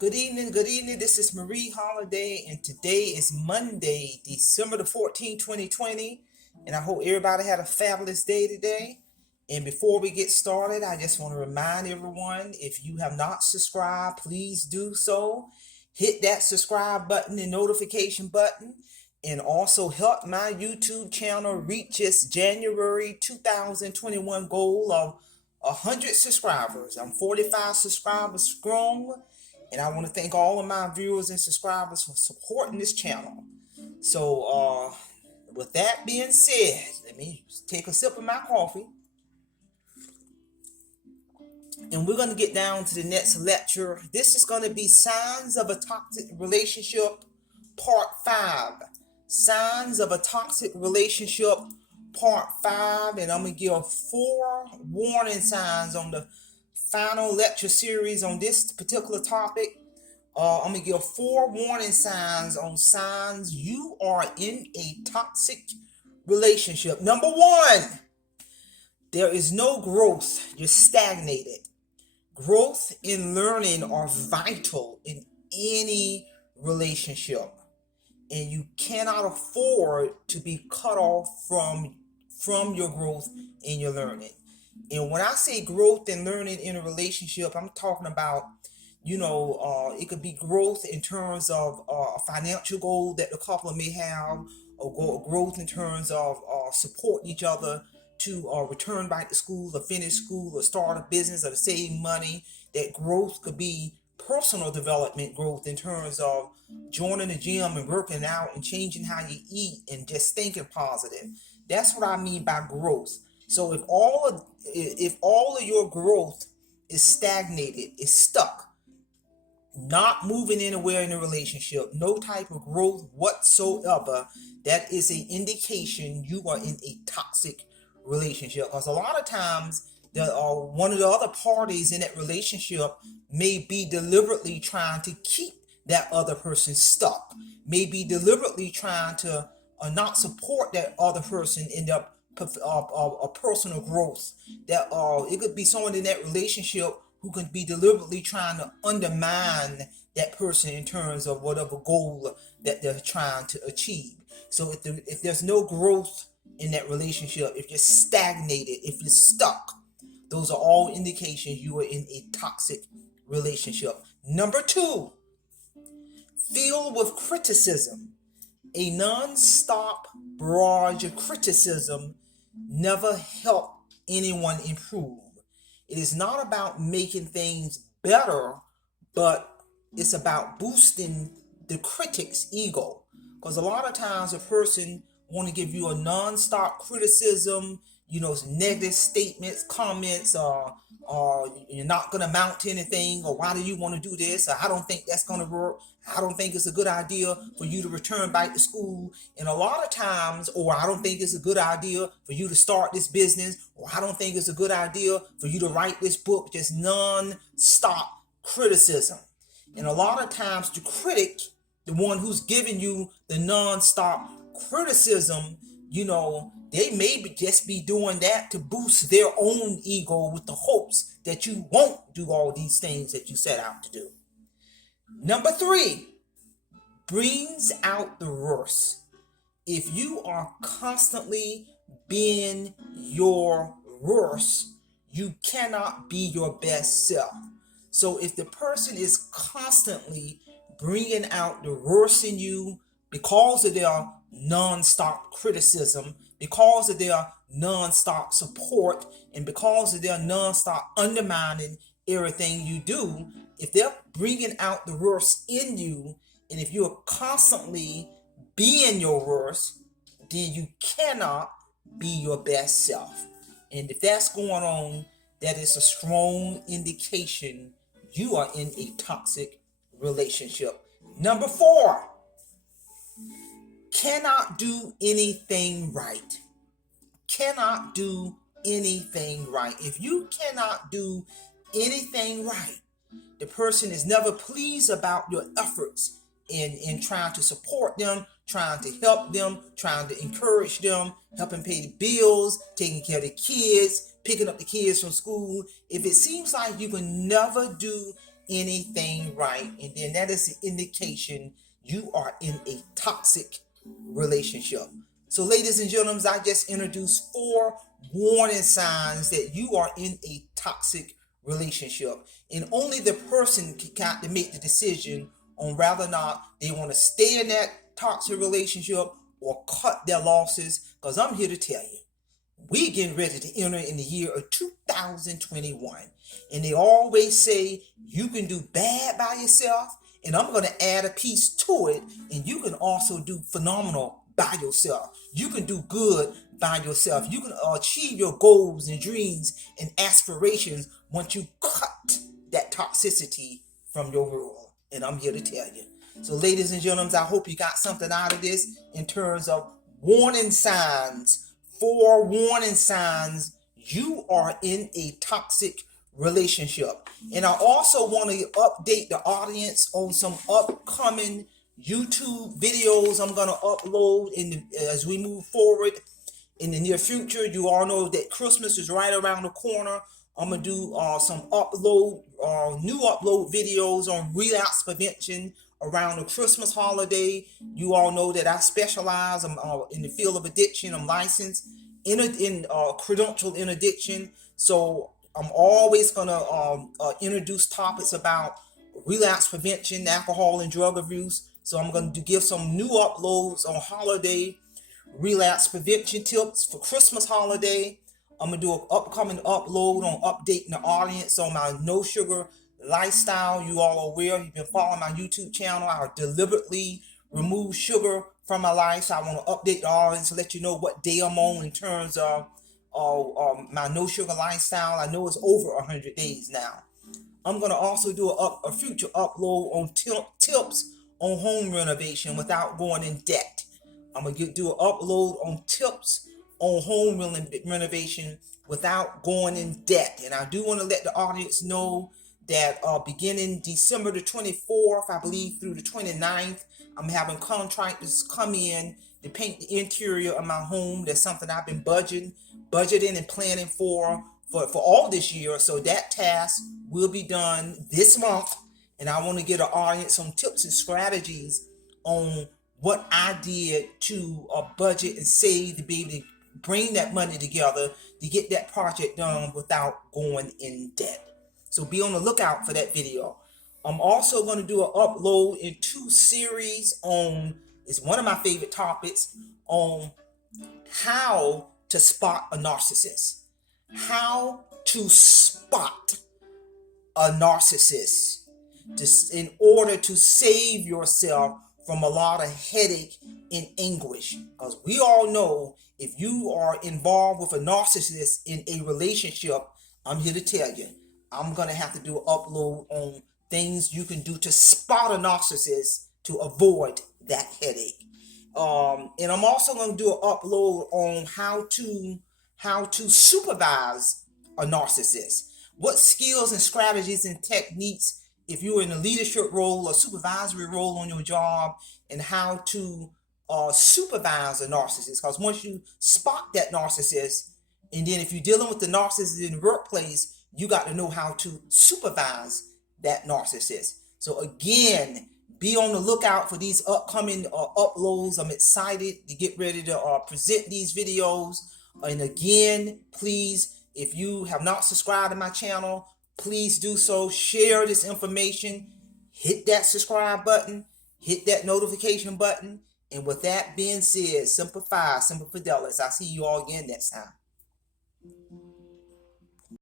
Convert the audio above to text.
Good evening, good evening. This is Marie Holiday, and today is Monday, December the 14th, 2020. And I hope everybody had a fabulous day today. And before we get started, I just want to remind everyone, if you have not subscribed, please do so. Hit that subscribe button and notification button, and also help my YouTube channel reach its January 2021 goal of 100 subscribers. I'm 45 subscribers strong, and I want to thank all of my viewers and subscribers for supporting this channel. So, with that being said, let me take a sip of my coffee. And we're going to get down to the next lecture. This is going to be Signs of a Toxic Relationship, Part 5. Signs of a Toxic Relationship, Part 5. And I'm going to give 4 warning signs on the final lecture series on this particular topic. I'm going to give 4 warning signs on signs you are in a toxic relationship. Number 1, there is no growth. You're stagnated. Growth and learning are vital in any relationship, and you cannot afford to be cut off from your growth and your learning. And when I say growth and learning in a relationship, I'm talking about, it could be growth in terms of a financial goal that the couple may have, or growth in terms of supporting each other to return back to school or finish school or start a business or to save money. That growth could be personal development growth in terms of joining the gym and working out and changing how you eat and just thinking positive. That's what I mean by growth. So if all of your growth is stagnated, is stuck, not moving anywhere in a relationship, no type of growth whatsoever, that is an indication you are in a toxic relationship. Because a lot of times one of the other parties in that relationship may be deliberately trying to keep that other person stuck, may be deliberately trying to not support that other person in their personal growth. That it could be someone in that relationship who can be deliberately trying to undermine that person in terms of whatever goal that they're trying to achieve. So if there's no growth in that relationship, if you're stagnated, if you're stuck, those are all indications you are in a toxic relationship. Number 2, filled with criticism. A non-stop barrage of criticism never help anyone improve. It is not about making things better, but it's about boosting the critic's ego. Because a lot of times a person want to give you a non-stop criticism, negative statements, comments, or you're not going to amount to anything, or why do you want to do this, or I don't think that's going to work, I don't think it's a good idea for you to return back to school. And a lot of times, or I don't think it's a good idea for you to start this business, or I don't think it's a good idea for you to write this book. Just non-stop criticism. And a lot of times the critic, the one who's giving you the non-stop criticism, they may just be doing that to boost their own ego with the hopes that you won't do all these things that you set out to do. Number 3, brings out the worst. If you are constantly being your worst, you cannot be your best self. So if the person is constantly bringing out the worst in you because of their non-stop criticism, because of their non-stop support, and because of their non-stop undermining everything you do, if they're bringing out the worst in you, and if you're constantly being your worst, then you cannot be your best self. And if that's going on, that is a strong indication you are in a toxic relationship. Number 4, cannot do anything right. Cannot do anything right. If you cannot do anything right, the person is never pleased about your efforts in trying to support them, trying to help them, trying to encourage them, helping pay the bills, taking care of the kids, picking up the kids from school. If it seems like you can never do anything right. And then that is the indication you are in a toxic relationship. So, ladies and gentlemen, I just introduced 4 warning signs that you are in a toxic relationship. And only the person can got to make the decision on whether or not they want to stay in that toxic relationship or cut their losses. Because I'm here to tell you, we getting ready to enter in the year of 2021. And they always say you can do bad by yourself, and I'm going to add a piece to it, and you can also do phenomenal by yourself. You can do good by yourself. You can achieve your goals and dreams and aspirations once you cut that toxicity from your world. And I'm here to tell you. So, ladies and gentlemen, I hope you got something out of this in terms of warning signs. 4 warning signs you are in a toxic relationship. And I also want to update the audience on some upcoming YouTube videos I'm going to upload as we move forward in the near future. You all know that Christmas is right around the corner. I'm going to do some new upload videos on relapse prevention around the Christmas holiday. You all know that I specialize in the field of addiction. I'm licensed in credentialed in addiction. So I'm always going to introduce topics about relapse prevention, alcohol and drug abuse. So I'm going to give some new uploads on holiday relapse prevention tips for Christmas holiday. I'm going to do an upcoming upload on updating the audience on my no sugar lifestyle. You all are aware, you've been following my YouTube channel. I deliberately remove sugar from my life. So I want to update the audience to let you know what day I'm on in terms of my no sugar lifestyle. I know it's over 100 days now. I'm going to also do a future upload on tips on home renovation without going in debt. I'm going to do an upload on tips on home renovation without going in debt. And I do want to let the audience know that beginning December the 24th, I believe, through the 29th, I'm having contractors come in to paint the interior of my home. That's something I've been budgeting and planning for all this year. So that task will be done this month. And I want to get an audience some tips and strategies on what I did to budget and save to be able to bring that money together to get that project done without going in debt. So be on the lookout for that video. I'm also going to do an upload in 2 series on, it's one of my favorite topics, on how to spot a narcissist. How to spot a narcissist in order to save yourself from a lot of headache and anguish. Because we all know if you are involved with a narcissist in a relationship, I'm here to tell you, I'm going to have to do an upload on things you can do to spot a narcissist to avoid that headache. And I'm also going to do an upload on how to supervise a narcissist. What skills and strategies and techniques, if you're in a leadership role or supervisory role on your job, and how to supervise a narcissist. Because once you spot that narcissist, and then if you're dealing with the narcissist in the workplace, you got to know how to supervise that narcissist. So again, be on the lookout for these upcoming uploads. I'm excited to get ready to present these videos. And again, please, if you have not subscribed to my channel, please do so. Share this information. Hit that subscribe button. Hit that notification button. And with that being said, Semper Fi, Semper Fidelis. I'll see you all again next time.